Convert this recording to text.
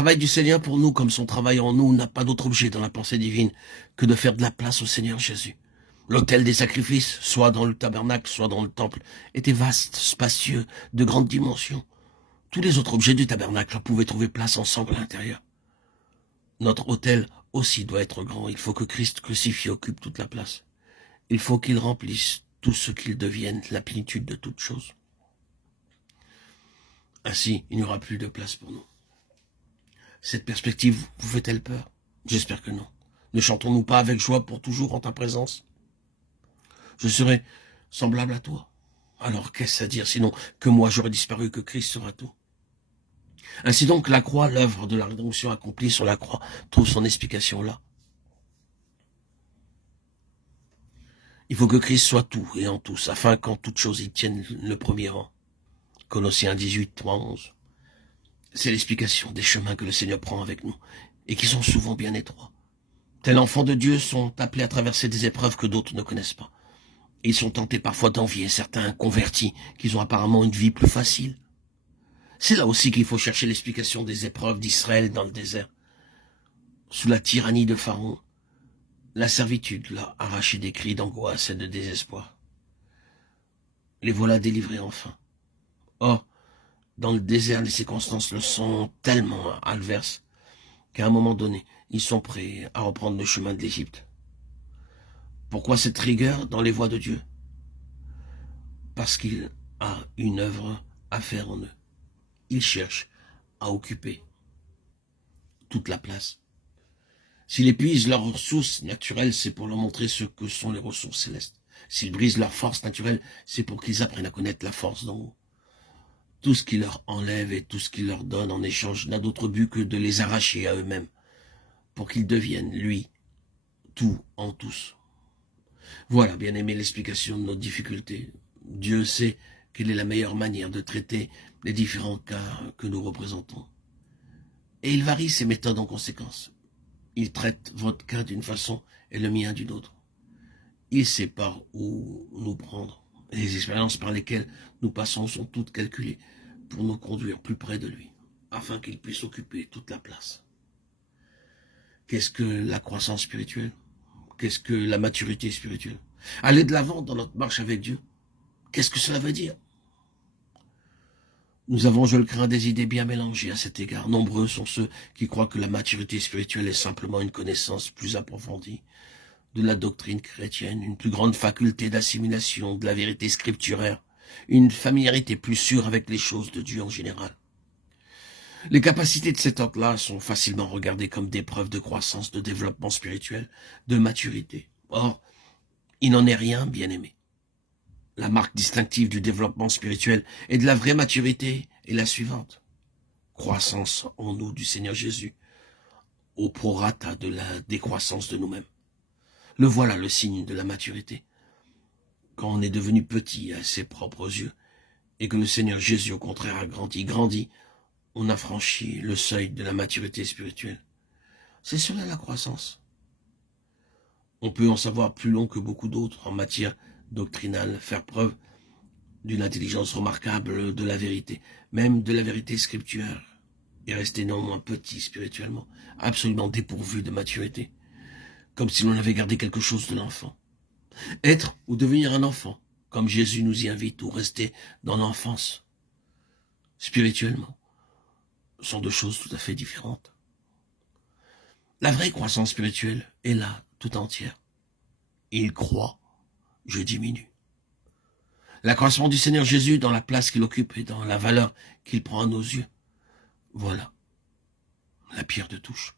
travail du Seigneur pour nous, comme son travail en nous, n'a pas d'autre objet dans la pensée divine que de faire de la place au Seigneur Jésus. L'autel des sacrifices, soit dans le tabernacle, soit dans le temple, était vaste, spacieux, de grande dimension. Tous les autres objets du tabernacle pouvaient trouver place ensemble à l'intérieur. Notre autel aussi doit être grand. Il faut que Christ crucifié occupe toute la place. Il faut qu'il remplisse tout ce qu'il devienne, la plénitude de toutes choses. Ainsi, il n'y aura plus de place pour nous. Cette perspective vous fait-elle peur? J'espère que non. Ne chantons-nous pas avec joie pour toujours en ta présence? Je serai semblable à toi. Alors qu'est-ce à dire sinon que moi j'aurais disparu, que Christ sera tout? Ainsi donc la croix, l'œuvre de la rédemption accomplie sur la croix, trouve son explication là. Il faut que Christ soit tout et en tous, afin qu'en toute chose il tienne le premier rang. Colossiens 18, 3, 11. C'est l'explication des chemins que le Seigneur prend avec nous, et qui sont souvent bien étroits. Tels enfants de Dieu sont appelés à traverser des épreuves que d'autres ne connaissent pas. Ils sont tentés parfois d'envier certains convertis qui ont apparemment une vie plus facile. C'est là aussi qu'il faut chercher l'explication des épreuves d'Israël dans le désert. Sous la tyrannie de Pharaon, la servitude l'a arraché des cris d'angoisse et de désespoir. Les voilà délivrés enfin. Or, dans le désert, les circonstances le sont tellement adverses qu'à un moment donné, ils sont prêts à reprendre le chemin de l'Égypte. Pourquoi cette rigueur dans les voies de Dieu? Parce qu'il a une œuvre à faire en eux. Il cherche à occuper toute la place. S'il épuise leurs ressources naturelles, c'est pour leur montrer ce que sont les ressources célestes. S'il brise leurs forces naturelles, c'est pour qu'ils apprennent à connaître la force d'en haut. Tout ce qu'il leur enlève et tout ce qu'il leur donne en échange n'a d'autre but que de les arracher à eux-mêmes, pour qu'ils deviennent, lui, tout en tous. Voilà, bien aimé, l'explication de notre difficulté. Dieu sait quelle est la meilleure manière de traiter les différents cas que nous représentons. Et il varie ses méthodes en conséquence. Il traite votre cas d'une façon et le mien d'une autre. Il sait par où nous prendre. Et les expériences par lesquelles nous passons sont toutes calculées pour nous conduire plus près de lui, afin qu'il puisse occuper toute la place. Qu'est-ce que la croissance spirituelle? Qu'est-ce que la maturité spirituelle? Aller de l'avant dans notre marche avec Dieu. Qu'est-ce que cela veut dire? Nous avons, je le crains, des idées bien mélangées à cet égard. Nombreux sont ceux qui croient que la maturité spirituelle est simplement une connaissance plus approfondie de la doctrine chrétienne, une plus grande faculté d'assimilation de la vérité scripturaire, une familiarité plus sûre avec les choses de Dieu en général. Les capacités de cet ordre-là sont facilement regardées comme des preuves de croissance, de développement spirituel, de maturité. Or, il n'en est rien, bien-aimé. La marque distinctive du développement spirituel et de la vraie maturité est la suivante. Croissance en nous du Seigneur Jésus, au prorata de la décroissance de nous-mêmes. Le voilà le signe de la maturité. Quand on est devenu petit à ses propres yeux, et que le Seigneur Jésus, au contraire, a grandi, on a franchi le seuil de la maturité spirituelle. C'est cela la croissance. On peut en savoir plus long que beaucoup d'autres en matière doctrinale, faire preuve d'une intelligence remarquable de la vérité, même de la vérité scripturaire, et rester néanmoins petit spirituellement, absolument dépourvu de maturité, comme si l'on avait gardé quelque chose de l'enfant. Être ou devenir un enfant, comme Jésus nous y invite, ou rester dans l'enfance, spirituellement, sont deux choses tout à fait différentes. La vraie croissance spirituelle est là, tout entière. Il croit, je diminue. L'accroissement du Seigneur Jésus dans la place qu'il occupe et dans la valeur qu'il prend à nos yeux, voilà la pierre de touche.